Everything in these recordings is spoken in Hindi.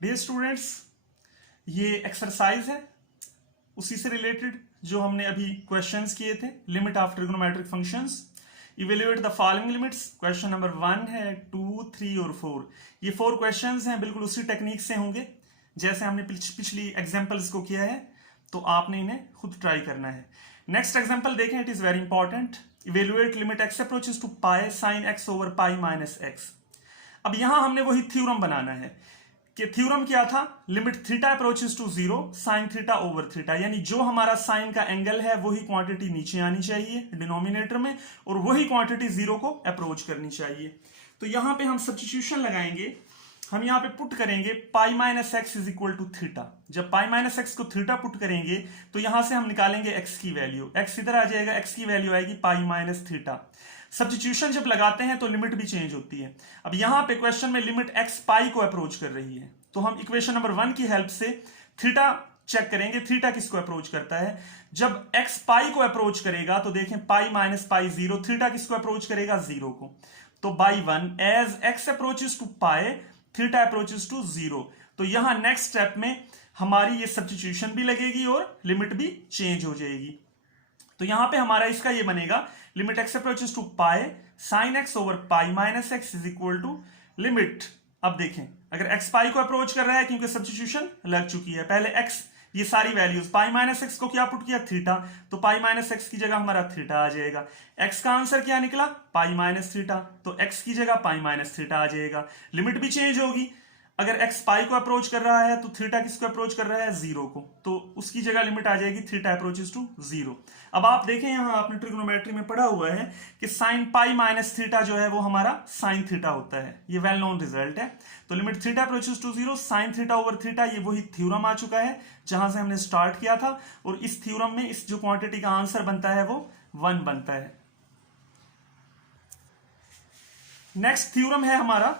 डियर स्टूडेंट्स, ये एक्सरसाइज है उसी से रिलेटेड जो हमने अभी क्वेश्चंस किए थे। Limit of trigonometric functions, evaluate the following limits. Question number 1 है, 2, 3 और 4। ये 4 क्वेश्चंस हैं, बिल्कुल उसी टेक्निक से होंगे जैसे हमने पिछली एग्जांपल्स को किया है, तो आपने इन्हें खुद ट्राई करना है। नेक्स्ट एग्जांपल देखें, it is very important. Evaluate limit X approaches to pi sine X over pi minus X. अब यहां हमने वही थ्योरम बनाना है कि थ्योरम क्या था, limit theta approaches to 0 sine theta over theta, यानी जो हमारा साइन का एंगल है वही क्वांटिटी नीचे आनी चाहिए डिनोमिनेटर में, और वही क्वांटिटी 0 को अप्रोच करनी चाहिए। तो यहां पे हम सब्स्टिट्यूशन लगाएंगे, हम यहां पे पुट करेंगे pi minus X is equal to theta. जब पाई माइनस एक्स को थीटा पुट करेंगे तो यहां से हम निकालेंगे एक्स की वैल्यू, एक्स इधर आ जाएगा, एक्स की वैल्यू आएगी पाई माइनस थीटा। सब्स्टिट्यूशन जब लगाते हैं तो लिमिट भी चेंज होती है। अब यहां पे क्वेश्चन में लिमिट एक्स पाई को अप्रोच कर रही है, तो हम इक्वेशन नंबर 1 की हेल्प से थीटा चेक करेंगे। थीटा किसको अप्रोच करता है, जब एक्स पाई को अप्रोच करेगा तो देखें पाई माइनस पाई 0, थीटा किसको अप्रोच करेगा 0 को। तो by 1 as X approaches to pi theta approaches to 0। तो यहां नेक्स्ट स्टेप में हमारी ये सब्स्टिट्यूशन भी लगेगी और लिमिट भी चेंज हो जाएगी। तो यहां पे हमारा इसका ये बनेगा limit X approaches to pi sine X over pi minus X is equal to limit. अब देखें अगर एक्स पाई को अप्रोच कर रहा है, क्योंकि सब्स्टिट्यूशन लग चुकी है, पहले एक्स ये सारी वैल्यूज, पाई माइनस एक्स को क्या पुट किया थीटा, तो पाई माइनस एक्स की जगह हमारा थीटा आ जाएगा। एक्स का आंसर क्या निकला पाई माइनस थीटा, तो एक्स की जगह पाई माइनस थीटा आ जाएगा। लिमिट भी चेंज होगी, अगर एक्स पाई को अप्रोच कर रहा है तो थीटा किसको अप्रोच कर रहा है 0 को, तो उसकी जगह लिमिट आ जाएगी थीटा अप्रोचेस टू 0। अब आप देखें यहां आपने ट्रिग्नोमेट्री में पढ़ा हुआ है कि साइन पाई माइनस थीटा जो है वो हमारा साइन थीटा होता है, ये वेल नोन रिजल्ट है। तो limit theta approaches to 0 sine theta over theta, ये वही थ्योरम आ चुका है जहां से हमने स्टार्ट किया था, और इस थ्योरम में इस जो क्वांटिटी का आंसर बनता है वो 1 बनता है। नेक्स्ट थ्योरम है हमारा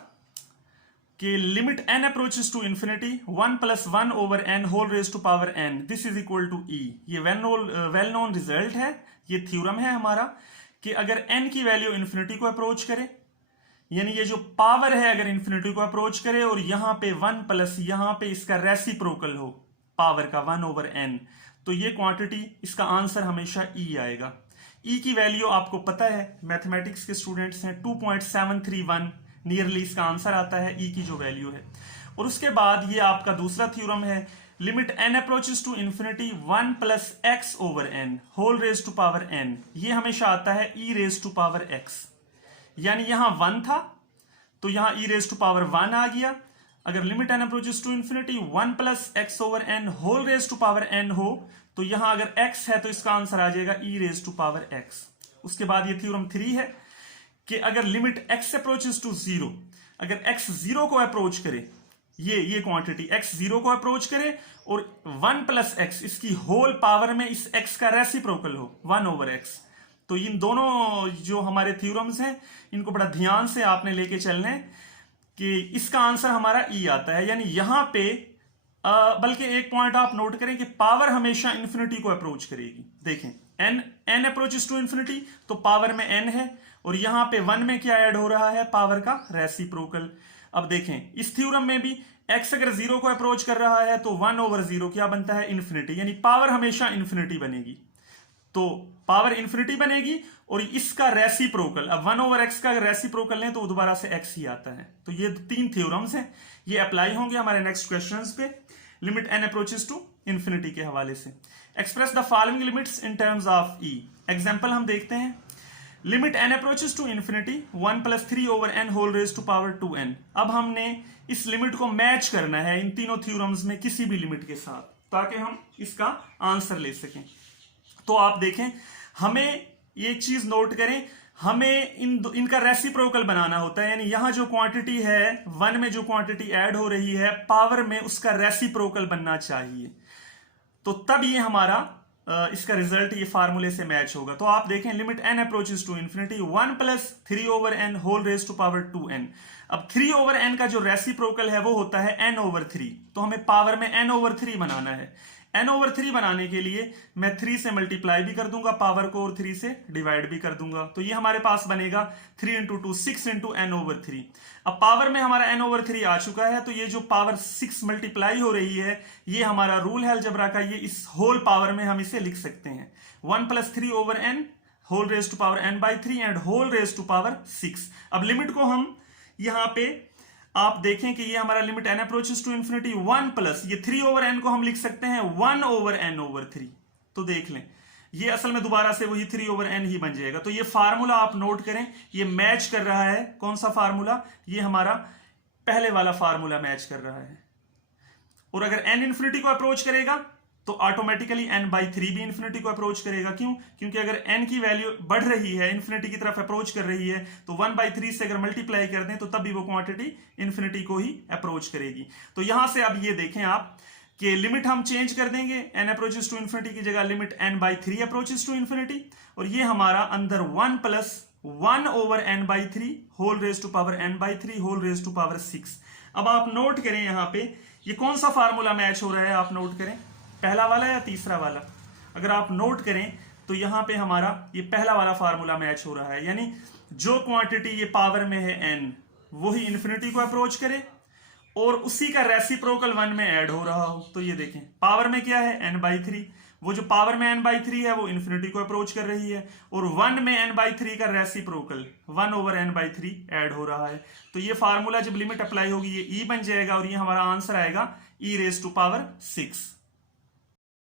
कि limit n approaches to infinity 1 plus 1 over n whole raise to power n this is equal to e। ये वेल नोन रिजल्ट है, ये थ्योरम है हमारा कि अगर n की वैल्यू इंफिनिटी को अप्रोच करे, यानी ये जो पावर है अगर इंफिनिटी को अप्रोच करे और यहां पे 1 प्लस यहां पे इसका रेसिप्रोकल हो पावर का 1 ओवर n, तो ये क्वांटिटी इसका आंसर हमेशा e आएगा। e की वैल्यू आपको पता है, मैथमेटिक्स के स्टूडेंट्स हैं 2.731 नियरली इसका आंसर आता है ई की जो वैल्यू है। और उसके बाद ये आपका दूसरा थ्योरम है limit n approaches to infinity 1 plus X over n whole raise to power n, ये हमेशा आता है e raise to power x, यानी यहां 1 था तो यहां e रेज टू पावर 1 आ गया। अगर limit n approaches to infinity 1 plus X over n whole raise to power n हो, तो यहां अगर x है तो इसका आंसर आ जाएगा e raise to power x। उसके बाद ये थ्योरम 3 है कि अगर लिमिट x अप्रोचेस टू 0, अगर x 0 को अप्रोच करे, ये क्वांटिटी x 0 को अप्रोच करे और 1 प्लस एक्स इसकी होल पावर में इस x का रेसिप्रोकल हो 1 ओवर x, तो इन दोनों जो हमारे थ्योरम्स हैं इनको बड़ा ध्यान से आपने लेके चलना है कि इसका आंसर हमारा e आता है। यानी यहां पे बल्कि एक पॉइंट आप नोट करें कि पावर हमेशा इंफिनिटी को अप्रोच करेगी। देखें n अप्रोचेस टू इंफिनिटी, तो पावर में n है, और यहां पे 1 में क्या ऐड हो रहा है पावर का रेसिप्रोकल। अब देखें इस थ्योरम में भी x अगर 0 को अप्रोच कर रहा है तो 1 ओवर 0 क्या बनता है इंफिनिटी, यानी पावर हमेशा इंफिनिटी बनेगी। तो पावर इंफिनिटी बनेगी और इसका रेसिप्रोकल, अब 1 ओवर x का अगर रेसिप्रोकल लें तो दोबारा से x ही आता है। तो ये 3 थ्योरम्स हैं, ये अप्लाई होंगे हमारे नेक्स्ट क्वेश्चंस पे limit n approaches to infinity के हवाले से। Express the following limits in terms of e। Example हम देखते हैं, limit n approaches to infinity 1 plus 3 over n whole raise to power 2n। अब हमने इस लिमिट को मैच करना है इन तीनों थ्योरम्स में किसी भी लिमिट के साथ, ताकि हम इसका आंसर ले सकें। तो आप देखें, हमें ये चीज नोट करें, हमें इनका रेसिप्रोकल बनाना होता है, यानी यहां जो क्वांटिटी है 1 में जो क्वांटिटी ऐड हो रही है पावर में उसका रेसिप्रोकल बनना चाहिए, तो तब ये हमारा इसका रिजल्ट ये फार्मूले से मैच होगा। तो आप देखें limit n approaches to infinity 1 plus 3 over n whole raise to power 2n। अब 3 ओवर n का जो रेसिप्रोकल है वो होता है n ओवर 3, तो हमें पावर में n ओवर 3 बनाना है। n/3 बनाने के लिए मैं 3 से मल्टीप्लाई भी कर दूंगा पावर को और 3 से डिवाइड भी कर दूंगा, तो ये हमारे पास बनेगा 3 × 2 6 × n/3। अब पावर में हमारा n/3 आ चुका है, तो ये जो पावर 6 मल्टीप्लाई हो रही है ये हमारा रूल है अलजेब्रा का, ये इस होल पावर में हम इसे लिख सकते हैं 1 + 3/n whole raise to power n/3 and whole raise to power 6। अब लिमिट को हम यहां पे आप देखें कि ये हमारा limit n approaches to infinity 1 plus ये 3/n को हम लिख सकते हैं 1/n/3। तो देख लें ये असल में दोबारा से वही 3/n ही बन जाएगा। तो ये फार्मूला आप नोट करें, ये मैच कर रहा है, कौन सा फार्मूला, ये हमारा पहले वाला फार्मूला मैच कर रहा है। और अगर n इन्फिनिटी को अप्रोच करेगा तो ऑटोमेटिकली n/3 भी इन्फिनिटी को अप्रोच करेगा। क्यों? क्योंकि अगर n की वैल्यू बढ़ रही है, इन्फिनिटी की तरफ अप्रोच कर रही है, तो 1/3 से अगर मल्टीप्लाई कर दें तो तब भी वो क्वांटिटी इन्फिनिटी को ही अप्रोच करेगी। तो यहां से अब ये देखें आप कि लिमिट हम चेंज कर देंगे, n अप्रोचेस टू इन्फिनिटी की जगह limit n/3 approaches to infinity, और ये हमारा अंदर 1 + 1/n/3 whole raise to power n/3 whole raise to power 6। अब आप नोट करें यहां पे ये कौन सा फार्मूला मैच हो रहा है, आप नोट करें, पहला वाला या तीसरा वाला। अगर आप नोट करें तो यहां पे हमारा ये पहला वाला फार्मूला मैच हो रहा है, यानी जो क्वांटिटी ये पावर में है n वही इन्फिनिटी को अप्रोच करे और उसी का रेसिप्रोकल 1 में ऐड हो रहा हो। तो ये देखें पावर में क्या है n/3, वो जो पावर में n/3 है वो इन्फिनिटी को अप्रोच कर रही है, और 1 में n/3 का रेसिप्रोकल 1/n/3 ऐड हो रहा है। तो ये फार्मूला जब लिमिट अप्लाई होगी ये e बन जाएगा और ये हमारा आंसर आएगा e⁻⁶।